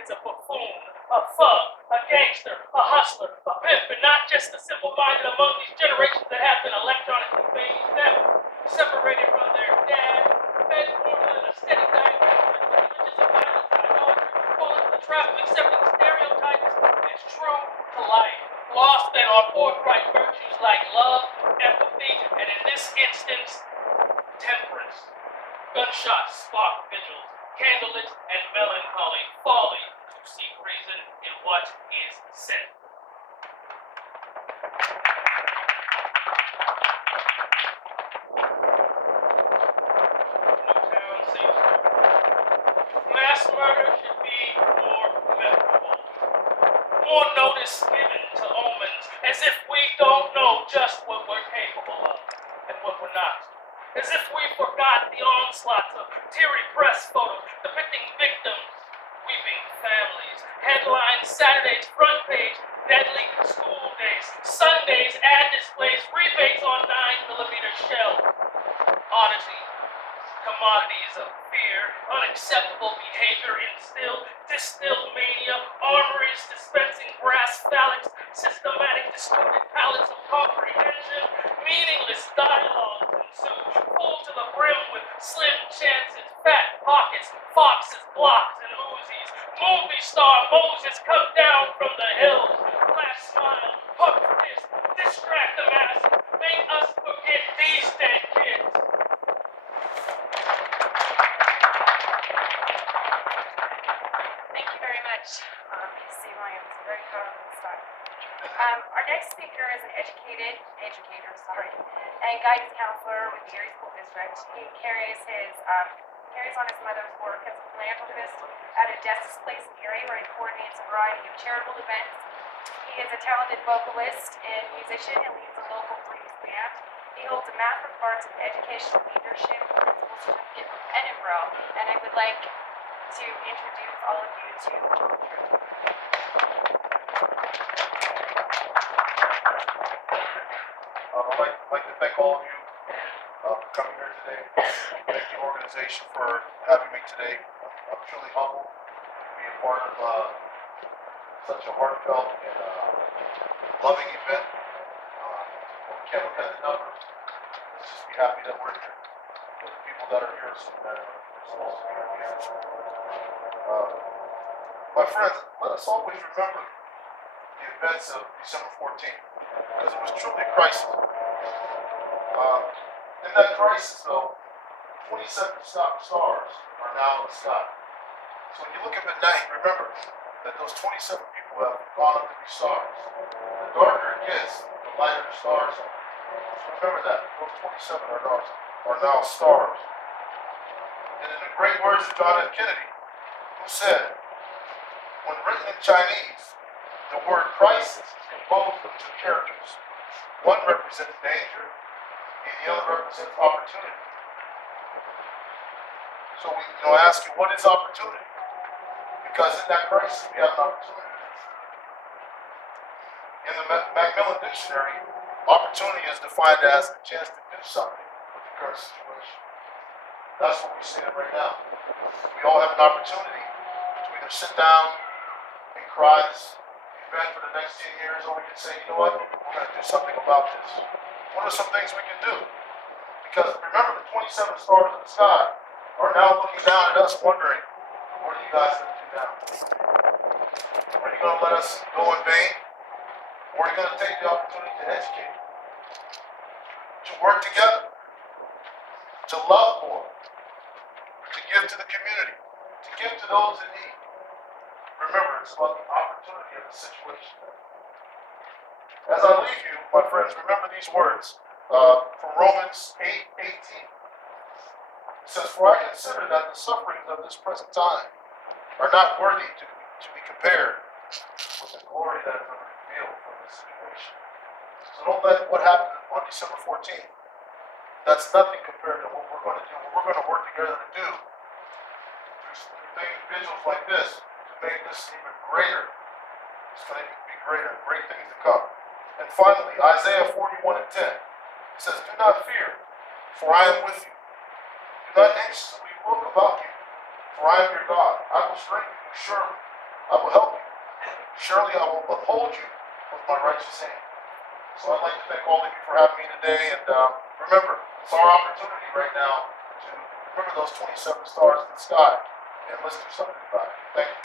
is a buffoon, a thug, a gangster, a hustler, a pimp, and not just the simple-minded among these generations that have been electronically separated from their dad, fed formula and a steady diet with images of violence and idolatry, fall into the trap of accepting stereotypes as true to life, lost in our forthright virtues like love, empathy, and in this instance, temperance. Gunshots spark vigils, candlelit and melancholy, folly to seek reason in what is said. Newtown seems mass murder should be more memorable. More notice given to omens, as if we don't know just what we're capable of and what we're not. As if we forgot the onslaughts of teary press photos depicting victims, weeping families, headlines, Saturday's front page, deadly school days, Sundays, ad displays, rebates on 9mm shells, oddities, commodities of fear, unacceptable behavior instilled, distilled mania, armories dispensing brass phallics, systematic distorted palettes of comprehension, meaningless dialogues ensue, full to the brim with slim chances, fat pockets, foxes, blocks, and Uzis. Movie star Moses come down from the hills, flash smile, puff fist, distract the masses, make us forget these dead kids. Thank you very much, C. Williams. Very powerful stuff. Our next speaker is an educator, and guidance counselor with the Erie School District. He carries on his mother's work as a philanthropist at a Destis Place in Erie, where he coordinates a variety of charitable events. He is a talented vocalist and musician and leads a local blues band. He holds a Master of Arts in Educational Leadership Principal Certificate from Edinburgh, and I would like to introduce all of you to Drew. I'd like to thank all of you for coming here today. Thank the organization for having me today. I'm truly humbled to be a part of such a heartfelt and loving event. We can't look at the numbers. Let's just be happy that we're here. For the people that are here, so that we're supposed to be here. My friends, let us always remember the events of December 14th, because it was truly a crisis. In that crisis, though, 27 stars are now in the sky. So when you look up at night, remember that those 27 people have gone up to be stars. The darker it gets, the lighter the stars are. So remember that. Those 27 are now stars. And in the great words of John F. Kennedy, who said, when written in Chinese, the word crisis is composed of two characters. One represents danger, and the other represents opportunity. So we ask you, what is opportunity? Because in that crisis, we have an opportunity. In the Macmillan Dictionary, opportunity is defined as the chance to do something with the current situation. That's what we're seeing right now. We all have an opportunity to either sit down and cry this event for the next 10 years, or we can say, you know what, we're going to do something about this. What are some things we can do? Because remember, the 27 stars in the sky are now looking down at us wondering, what are you guys going to do now? Are you going to let us go in vain? Or are you going to take the opportunity to educate, to work together, to love more, to give to the community, to give to those in need? Remember, it's about the opportunity of the situation. As I leave you, my friends, remember these words from Romans 8:18. It says, for I consider that the sufferings of this present time are not worthy to be compared with the glory that is revealed from this situation. So don't let what happened on December 14th, that's nothing compared to what we're going to do, what we're going to work together to do through vigils like this, to make this even greater. It's going to be greater, great things to come. And finally, Isaiah 41:10. It says, do not fear, for I am with you. Do not anxiously look about you, for I am your God. I will strengthen you surely. I will help you. Surely I will uphold you with my righteous hand. So I'd like to thank all of you for having me today, and remember, it's our opportunity right now to remember those 27 stars in the sky, and let's do something about it. Thank you.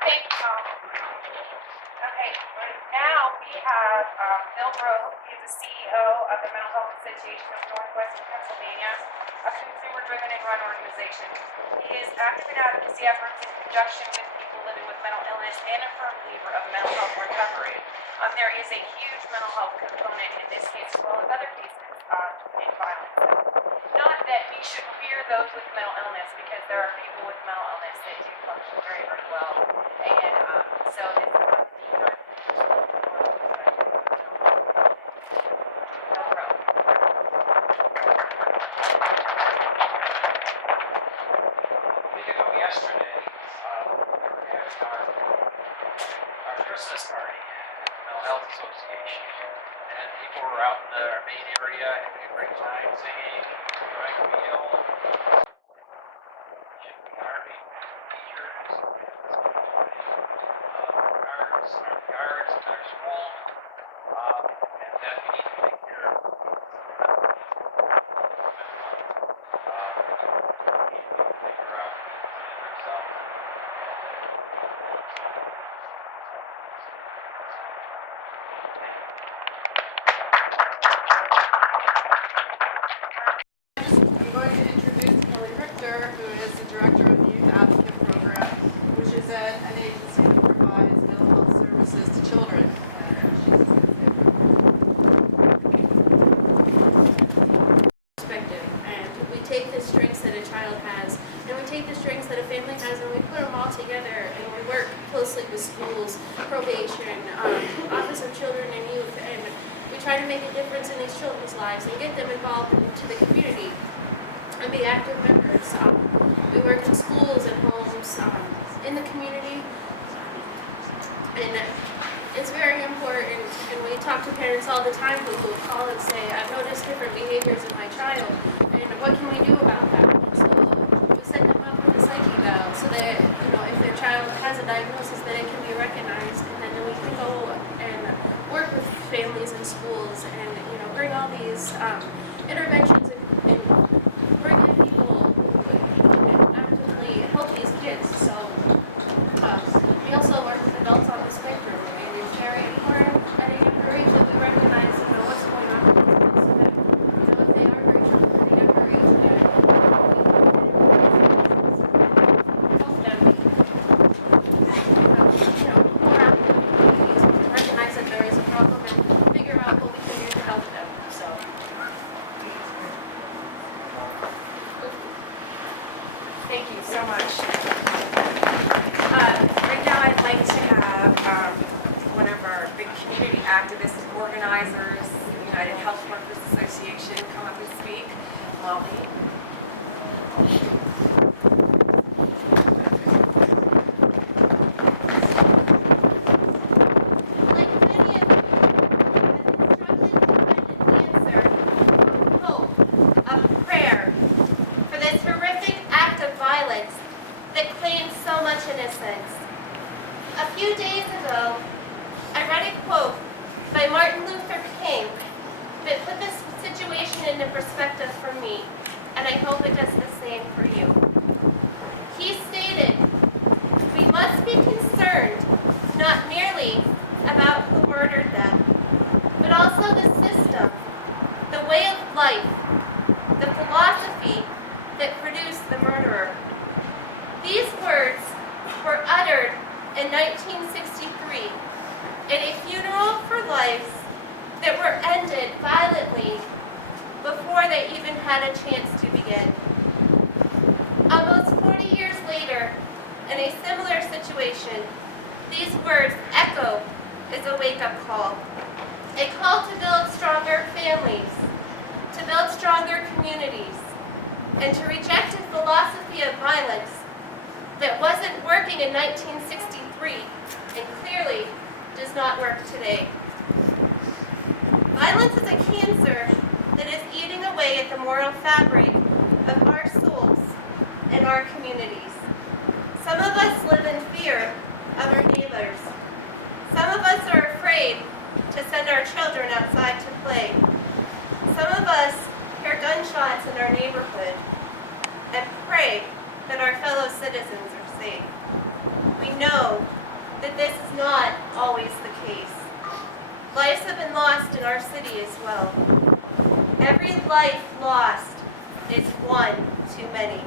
Thank you, Tom. Okay, right now we have Bill Rowe. He is the CEO of the Mental Health Association of Northwestern Pennsylvania, a consumer-driven and run organization. He is active in advocacy efforts in conjunction with people living with mental illness and a firm believer of mental health recovery. There is a huge mental health component in this case as well as other cases in violence. Not that we should fear those with mental illness, because there are people with mental illness that do function very, very well. And so this is one of the Yesterday, we were having our Christmas party at the Mental Health Association, and people were out in our main area having a great time singing, enjoying a meal. Army teachers, our guards in our school, and that we need to take care of. I'm going to introduce Kelly Richter, who is the director of the Youth Advocate Program, which is an agency that provides mental health services to children. Perspective, and we take the strengths that a child has, and we take the strengths that a family has, and we put them all together, and we work closely with schools, probation, Office of Children and Youth, and we try to make a difference in these children's lives and get them involved into the community and be active members. We work in schools and homes, in the community, and it's very important, and we talk to parents all the time who will call and say, I've noticed different behaviors in my child, and what can we do about that? And so we set them up with a psyche eval so that, if their child has a diagnosis, that it can be recognized, and then we can go and work with families and schools and, bring all these interventions and bring in people who actively help these kids. So we also work with adults on the spectrum. It's very important at a younger age that we recognize, what's going on with these kids, so that, if they are very troubled at a younger age, that help them become, more active in communities, recognize that there is a problem and figure out what we can do to help them. So. Thank you so much. Right now I'd like to have one of our big community activists and organizers, the United Health Workers Association, come up and speak. Molly. Like many of you, I've been struggling to find an answer, hope, a prayer for this horrific act of violence that claims so much innocence. A few days ago, I read a quote by Martin Luther King that put this situation into perspective for me, and I hope it does the same for you. He stated, "We must be concerned not merely about who murdered them, but also the system, the way of life, the philosophy that produced the murderer." These words were uttered in 1963 at a funeral for lives that were ended violently before they even had a chance to begin. Almost 40 years later, in a similar situation, these words echo as a wake-up call. A call to build stronger families, to build stronger communities, and to reject a philosophy of violence that wasn't working in 1963 and clearly does not work today. Violence is a cancer that is eating away at the moral fabric of our souls and our communities. Some of us live in fear of our neighbors. Some of us are afraid to send our children outside to play. Some of us hear gunshots in our neighborhood and pray that our fellow citizens are safe. We know that this is not always the case. Lives have been lost in our city as well. Every life lost is one too many.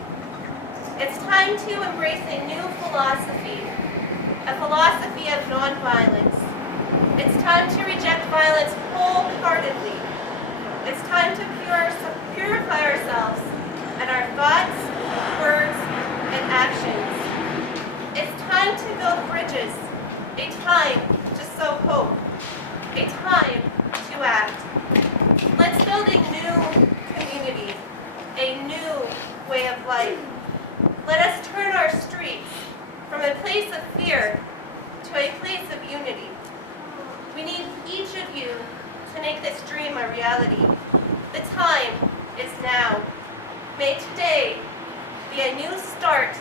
It's time to embrace a new philosophy, a philosophy of nonviolence. It's time to reject violence wholeheartedly. It's time to purify ourselves and our thoughts, words, and actions. It's time to build bridges, a time to sow hope, a time to act. Let's build a new community, a new way of life. Let us turn our streets from a place of fear to a place of unity. We need each of you to make this dream a reality. The time is now. May today be a new start,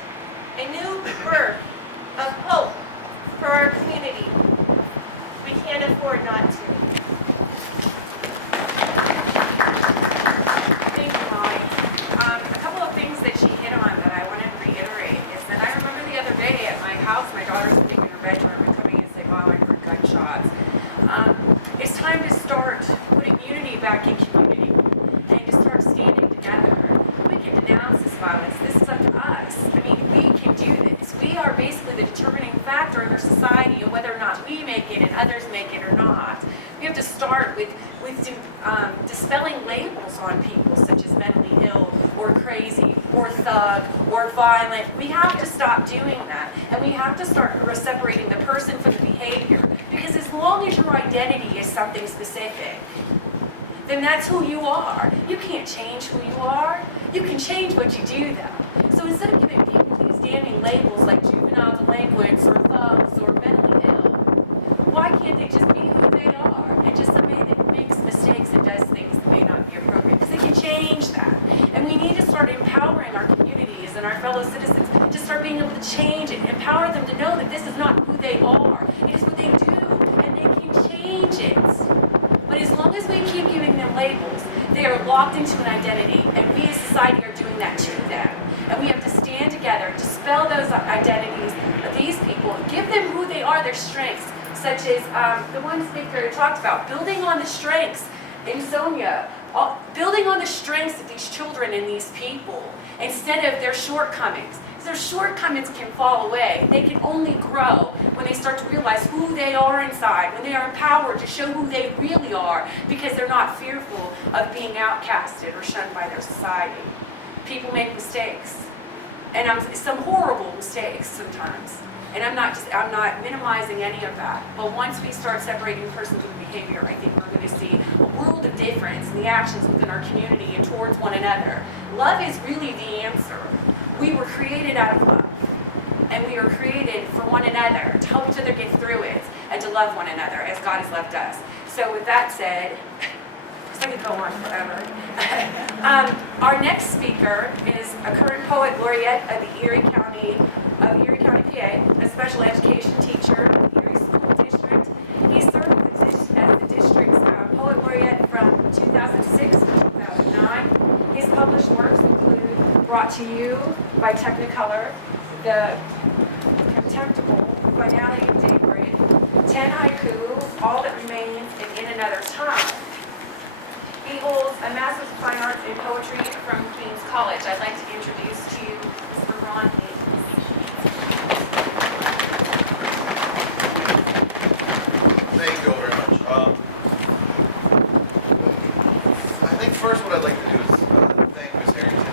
a new birth of hope for our community. We can't afford not to. Thank you, Molly. A couple of things that she hit on that I wanted to reiterate is that I remember the other day at my house, my daughter's sitting in her bedroom and coming in and saying, Mom, I heard gunshots. It's time to start putting unity back in community and to start standing together. We can denounce this violence. This is up to us. I mean, we can do this. We are basically the determining factor in our society and whether or not we make it and others make it or not. We have to start with dispelling labels on people such as mentally ill or crazy or thug or violent. We have to stop doing that, and we have to start separating the person from the behavior, because as long as your identity is something specific, then that's who you are. You can't change who you are. You can change what you do though. So instead of giving people these damning labels like juvenile delinquents or thugs or mentally ill, why can't they just be who they are and just somebody that makes mistakes and does things that may not be appropriate? Because they can change that. And we need to start empowering our communities and our fellow citizens to start being able to change it, empower them to know that this is not who they are. It is what they do, and they can change it. But as long as we keep giving them labels, they are locked into an identity, and we as society are doing that to them. And we have to stand together, dispel those identities of these people, give them who they are, their strengths, such as the one speaker talked about, building on the strengths in Sonia, building on the strengths of these children and these people, instead of their shortcomings. Their shortcomings can fall away. They can only grow when they start to realize who they are inside, when they are empowered to show who they really are, because they're not fearful of being outcasted or shunned by their society. People make mistakes, and some horrible mistakes sometimes. And I'm not minimizing any of that. But once we start separating person from behavior, I think we're going to see a world of difference in the actions within our community and towards one another. Love is really the answer. We were created out of love, and we were created for one another, to help each other get through it, and to love one another as God has loved us. So with that said, I could go on forever. Our next speaker is a current poet laureate of the Erie County, PA, a special education teacher in the Erie School District. He served as the district's poet laureate from 2006 to 2009. His published works include Brought to You by Technicolor, The Contemptible, Finality of Daybreak, 10 Haiku, All That Remains, and In Another Time. He holds a Master's of Fine Arts in Poetry from King's College. I'd like to introduce to you Mr. Ron Hayes. Thank you all very much. I think first what I'd like to do is thank Ms. Harrington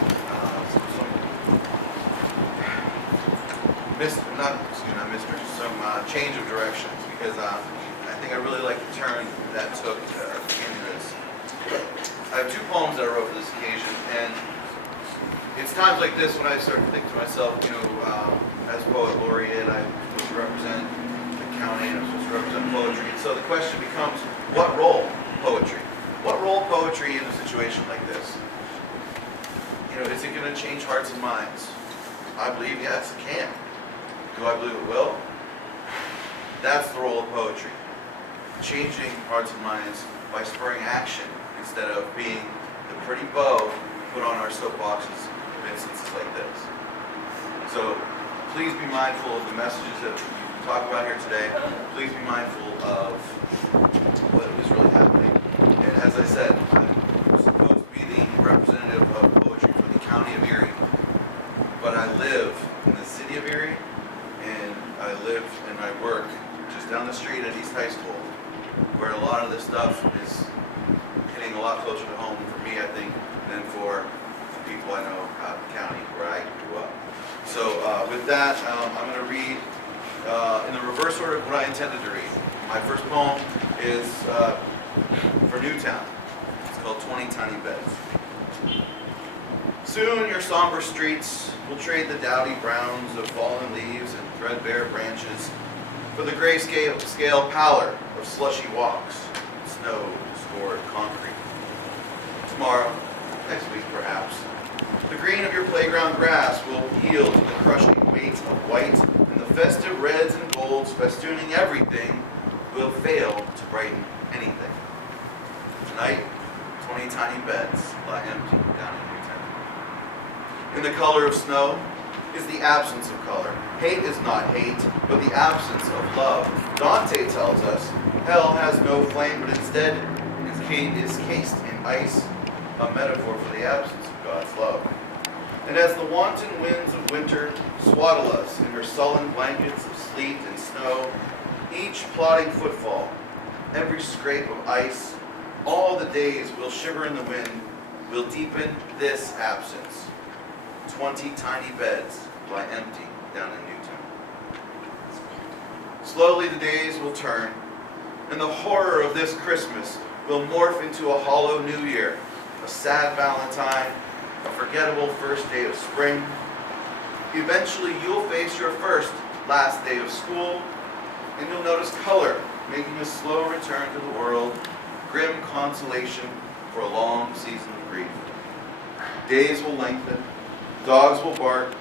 for some change of directions, because I think I really like the turn that took into this. I have two poems that I wrote for this occasion, and it's times like this when I start to think to myself, as poet laureate, I'm supposed to represent the county, and I'm supposed to represent poetry. And so the question becomes, what role poetry? What role poetry in a situation like this? Is it going to change hearts and minds? I believe, yes, it can. Do I believe it will? That's the role of poetry. Changing hearts and minds by spurring action instead of being the pretty bow put on our soapboxes in instances like this. So please be mindful of the messages that we talk about here today. Please be mindful of what is really happening. And as I said, I'm supposed to be the representative of poetry for the county of Erie, but I live in the city of Erie, and I live and I work just down the street at East High School, where a lot of this stuff is hitting a lot closer to home for me, I think, than for the people I know out in the county where I grew up. So with that, I'm going to read in the reverse order of what I intended to read. My first poem is for Newtown. It's called 20 Tiny Beds. Soon your somber streets will trade the dowdy browns of fallen leaves and threadbare branches for the grayscale pallor of slushy walks, snow-scored concrete. Tomorrow, next week perhaps, the green of your playground grass will yield to the crushing weight of white, and the festive reds and golds festooning everything will fail to brighten anything. Tonight, 20 tiny beds lie empty down in Newtown. In the color of snow is the absence of color. Hate is not hate, but the absence of love. Dante tells us hell has no flame, but instead is cased in ice, a metaphor for the absence of God's love. And as the wanton winds of winter swaddle us in her sullen blankets of sleet and snow, each plodding footfall, every scrape of ice, all the days will shiver in the wind, will deepen this absence. 20 tiny beds lie empty down in Newtown. Slowly the days will turn, and the horror of this Christmas will morph into a hollow New Year, a sad Valentine, a forgettable first day of spring. Eventually you'll face your last day of school, and you'll notice color making a slow return to the world, grim consolation for a long season of grief. Days will lengthen, dogs will bark,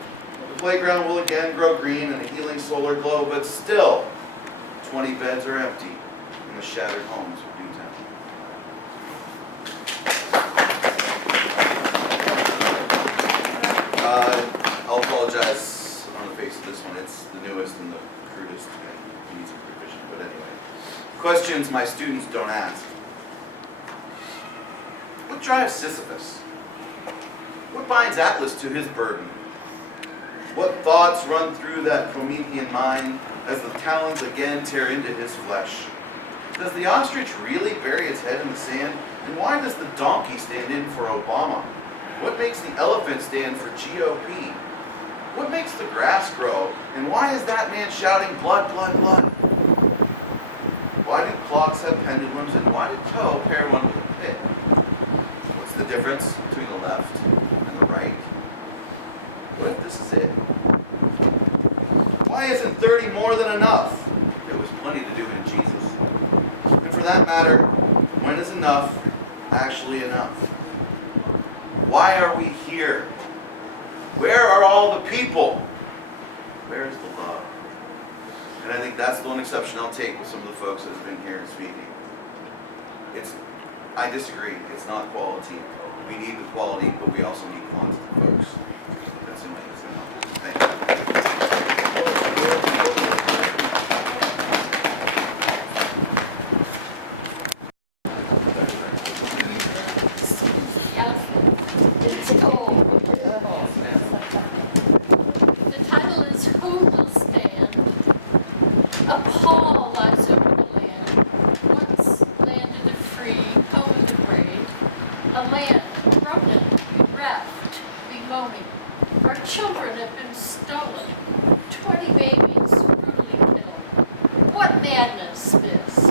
the playground will again grow green in a healing solar glow, but still, 20 beds are empty in the shattered homes of Newtown. I'll apologize on the face of this one. It's the newest and the crudest and needs a revision, but anyway. Questions my students don't ask. What drives Sisyphus? What binds Atlas to his burden? What thoughts run through that Promethean mind as the talons again tear into his flesh? Does the ostrich really bury its head in the sand? And why does the donkey stand in for Obama? What makes the elephant stand for GOP? What makes the grass grow? And why is that man shouting blood, blood, blood? Why do clocks have pendulums, and why did Poe pair one with a pit? What's the difference between the left and the right? What if this is it? Why isn't 30 more than enough? There was plenty to do in Jesus. And for that matter, when is enough actually enough? Why are we here? Where are all the people? Where is the love? And I think that's the one exception I'll take with some of the folks that have been here speaking. I disagree. It's not quality. We need the quality, but we also need quantity, folks. That's in my opinion. Thank you. It's cold. The title is Who Will Stand? A pall lies over the land, once land of the free, home of the brave. A land broken, bereft, bemoaning. Our children have been stolen. 20 babies brutally killed. What madness this?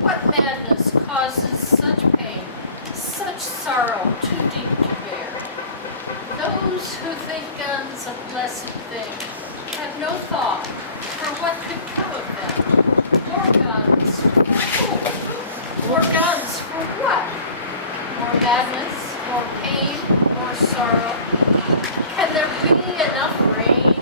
What madness causes such pain, such sorrow too deep to bear? Those who think guns a blessed thing have no thought for what could come of them. More guns for who? More guns for what? More madness, more pain, more sorrow. Can there be enough rain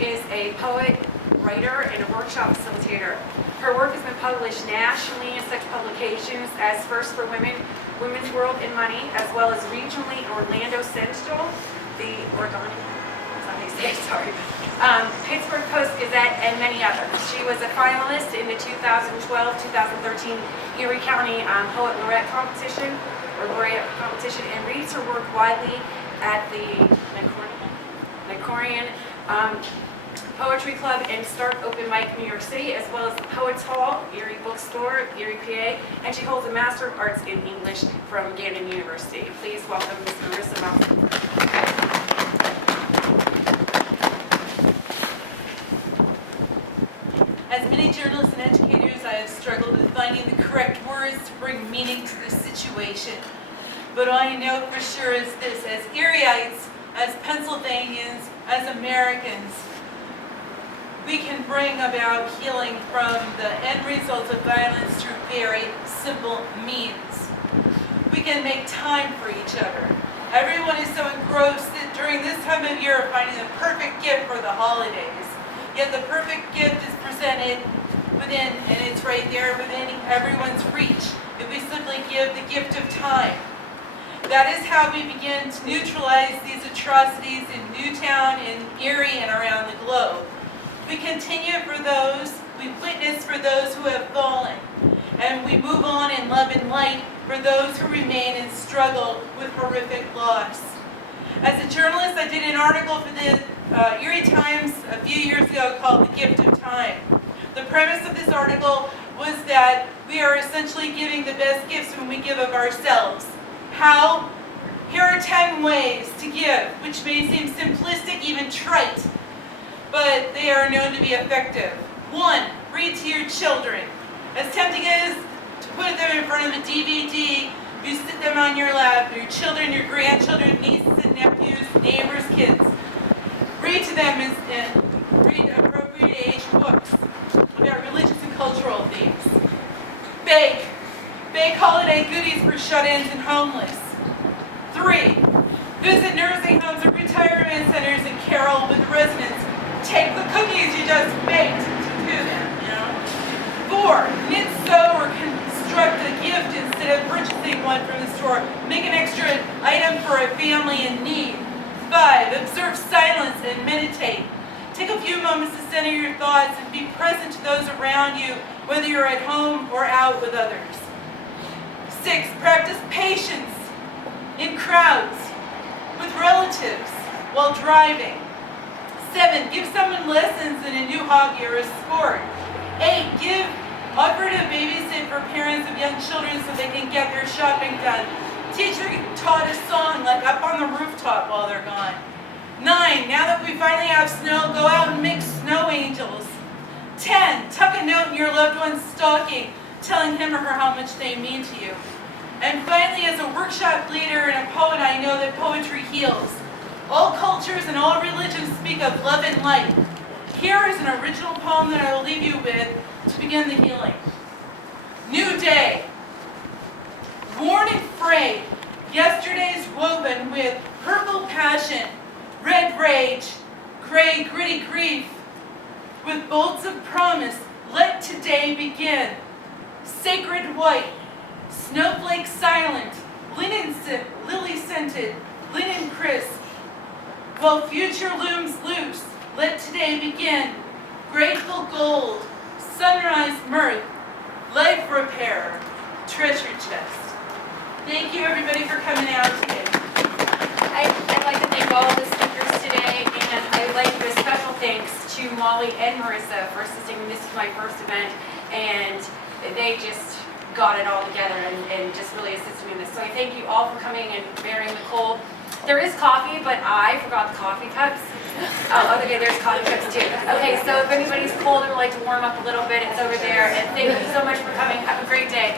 is a poet, writer, and a workshop facilitator. Her work has been published nationally in such publications as First for Women, Women's World in Money, as well as regionally in Orlando Central, the Oregonian, that's how they say it, sorry, Pittsburgh Post-Gazette, and many others. She was a finalist in the 2012-2013 Erie County Poet Laureate Competition, and reads her work widely at the Nicorian Poetry Club and Start Open Mic New York City, as well as the Poets Hall, Erie Bookstore, Erie, PA, and she holds a Master of Arts in English from Gannon University. Please welcome Ms. Marissa Malcolm. As many journalists and educators, I have struggled with finding the correct words to bring meaning to this situation. But all I know for sure is this: as Erieites, as Pennsylvanians, as Americans, we can bring about healing from the end result of violence through very simple means. We can make time for each other. Everyone is so engrossed that during this time of year finding the perfect gift for the holidays. Yet the perfect gift is presented within, and it's right there within everyone's reach, if we simply give the gift of time. That is how we begin to neutralize these atrocities in Newtown, in Erie, and around the globe. We continue for those, we witness for those who have fallen, and we move on in love and light for those who remain and struggle with horrific loss. As a journalist, I did an article for the Erie Times a few years ago called The Gift of Time. The premise of this article was that we are essentially giving the best gifts when we give of ourselves. How? Here are 10 ways to give, which may seem simplistic, even trite, but they are known to be effective. 1, read to your children. As tempting as to put them in front of a DVD, you sit them on your lap, your children, your grandchildren, nieces and nephews, neighbors, kids. Read to them and read appropriate age books about religious and cultural themes. Bake. Bake holiday goodies for shut-ins and homeless. 3, visit nursing homes or retirement centers and carol with residents. Take the cookies you just baked to them, 4, knit, sew, or construct a gift instead of purchasing one from the store. Make an extra item for a family in need. 5, observe silence and meditate. Take a few moments to center your thoughts and be present to those around you, whether you're at home or out with others. 6, practice patience in crowds, with relatives, while driving. 7, give someone lessons in a new hobby or a sport. 8, offer to babysit for parents of young children so they can get their shopping done. Teacher taught a song like up on the rooftop while they're gone. 9, now that we finally have snow, go out and make snow angels. 10, tuck a note in your loved one's stocking, telling him or her how much they mean to you. And finally, as a workshop leader and a poet, I know that poetry heals. All cultures and all religions speak of love and light. Here is an original poem that I will leave you with to begin the healing. New day. Worn and frayed, yesterday's woven with purple passion, red rage, gray gritty grief. With bolts of promise, let today begin. Sacred white, snowflake silent, lily scented, linen crisp. While future looms loose, let today begin. Grateful gold, sunrise mirth, life repair, treasure chest. Thank you everybody for coming out today. I'd like to thank all of the speakers today, and I'd like to give a special thanks to Molly and Marissa for assisting me. This is my first event, and they just got it all together and just really assisted me in this. So I thank you all for coming and bearing the cold. There is coffee, but I forgot the coffee cups. Oh, okay, there's coffee cups too. Okay, so if anybody's cold and would like to warm up a little bit, it's over there. And thank you so much for coming. Have a great day.